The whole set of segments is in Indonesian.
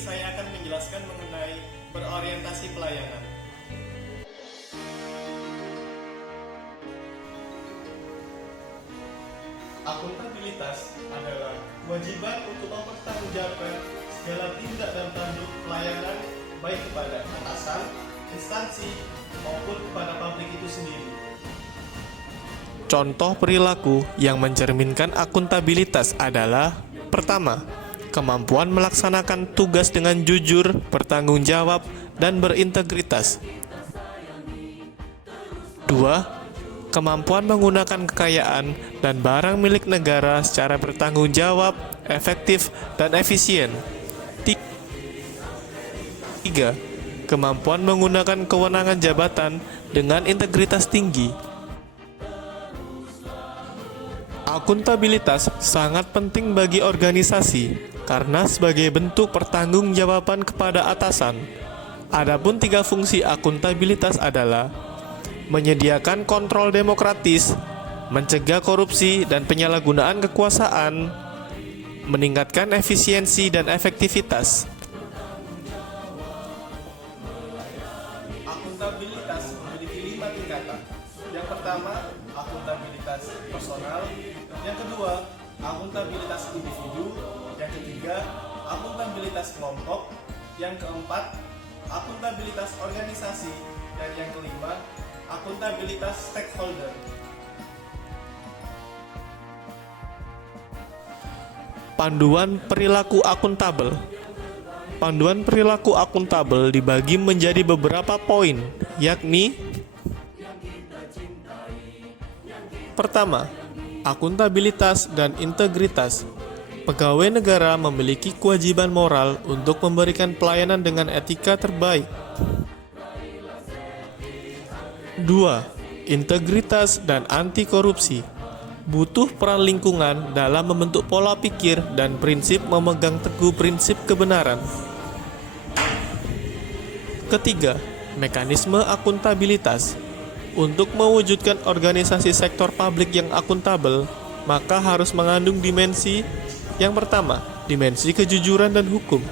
saya akan menjelaskan mengenai berorientasi pelayanan. Akuntabilitas adalah kewajiban untuk mempertanggungjawabkan segala tindak dan tanduk pelayanan baik kepada atasan, instansi, maupun kepada publik itu sendiri. Contoh perilaku yang mencerminkan akuntabilitas adalah: pertama, kemampuan melaksanakan tugas dengan jujur, bertanggung jawab, dan berintegritas. 2. Kemampuan menggunakan kekayaan dan barang milik negara secara bertanggung jawab, efektif, dan efisien. 3. Kemampuan menggunakan kewenangan jabatan dengan integritas tinggi. Akuntabilitas sangat penting bagi organisasi karena sebagai bentuk pertanggungjawaban kepada atasan. Adapun 3 fungsi akuntabilitas adalah: menyediakan kontrol demokratis, mencegah korupsi dan penyalahgunaan kekuasaan, meningkatkan efisiensi dan efektivitas. Akuntabilitas memiliki 5 tingkatan. Yang pertama, akuntabilitas personal. Yang kedua, akuntabilitas individu. Yang ketiga, akuntabilitas kelompok. Yang keempat, akuntabilitas organisasi. Dan yang kelima, akuntabilitas stakeholder. Panduan perilaku akuntabel. Panduan perilaku akuntabel dibagi menjadi beberapa poin, yakni: pertama, akuntabilitas dan integritas. Pegawai negara memiliki kewajiban moral untuk memberikan pelayanan dengan etika terbaik. 2. Integritas dan anti korupsi. Butuh peran lingkungan dalam membentuk pola pikir dan prinsip memegang teguh prinsip kebenaran. Ketiga, mekanisme akuntabilitas. Untuk mewujudkan organisasi sektor publik yang akuntabel, maka harus mengandung dimensi: yang pertama, dimensi kejujuran dan hukum.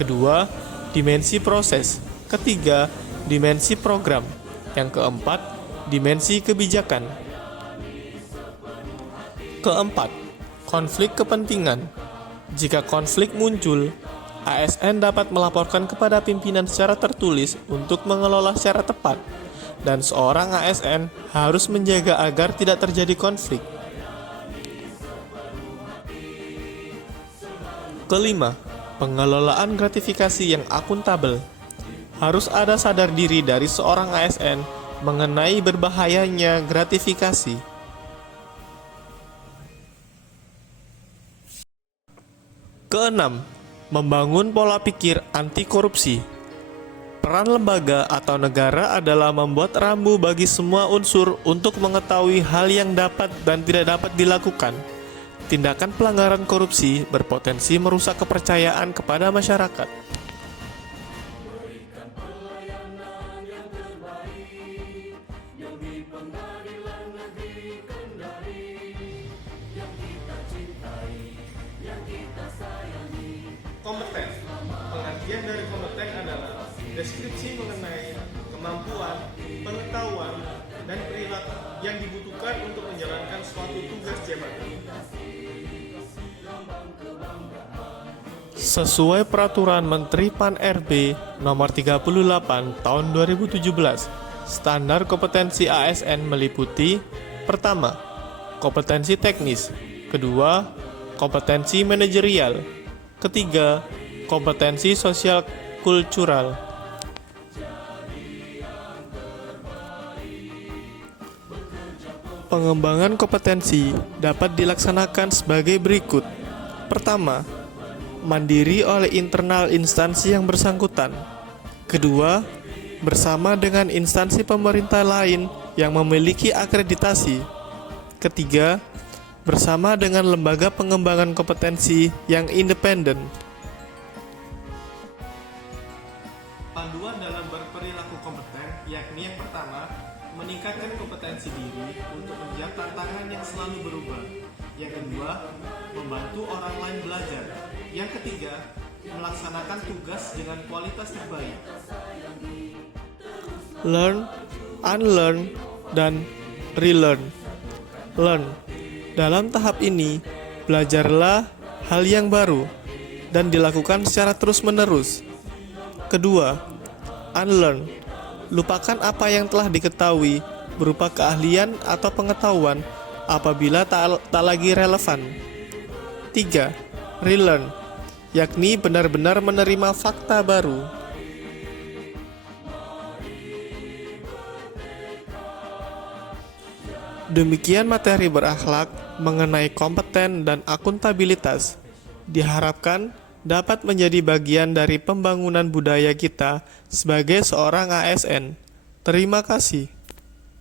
Kedua, dimensi proses. Ketiga, dimensi program. Yang keempat, dimensi kebijakan. Keempat, konflik kepentingan. Jika konflik muncul, ASN dapat melaporkan kepada pimpinan secara tertulis untuk mengelola secara tepat, dan seorang ASN harus menjaga agar tidak terjadi konflik. Kelima, pengelolaan gratifikasi yang akuntabel. Harus ada sadar diri dari seorang ASN mengenai berbahayanya gratifikasi. Keenam, membangun pola pikir anti korupsi. Peran lembaga atau negara adalah membuat rambu bagi semua unsur untuk mengetahui hal yang dapat dan tidak dapat dilakukan. Tindakan pelanggaran korupsi berpotensi merusak kepercayaan kepada masyarakat. Kompeten. Pengertian dari kompeten adalah deskripsi mengenai kemampuan, pengetahuan, dan perilaku yang dibutuhkan untuk menjalankan suatu tugas jabatan. Sesuai Peraturan Menteri Pan-RB Nomor 38 Tahun 2017, standar kompetensi ASN meliputi: pertama, kompetensi teknis. Kedua, kompetensi manajerial. Ketiga, kompetensi sosial kultural. Pengembangan kompetensi dapat dilaksanakan sebagai berikut. Pertama, mandiri oleh internal instansi yang bersangkutan. Kedua, bersama dengan instansi pemerintah lain yang memiliki akreditasi. Ketiga, bersama dengan lembaga pengembangan kompetensi yang independen. Panduan dalam berperilaku kompeten yakni: yang pertama, meningkatkan kompetensi diri untuk menjawab tantangan yang selalu berubah. Yang kedua, membantu orang lain belajar. Yang ketiga, melaksanakan tugas dengan kualitas terbaik. Learn, unlearn, dan relearn. Learn. Dalam tahap ini, belajarlah hal yang baru dan dilakukan secara terus-menerus. Kedua, unlearn. Lupakan apa yang telah diketahui berupa keahlian atau pengetahuan apabila tak lagi relevan. 3. Relearn, yakni benar-benar menerima fakta baru. Demikian materi berakhlak mengenai kompeten dan akuntabilitas. Diharapkan dapat menjadi bagian dari pembangunan budaya kita sebagai seorang ASN. Terima kasih.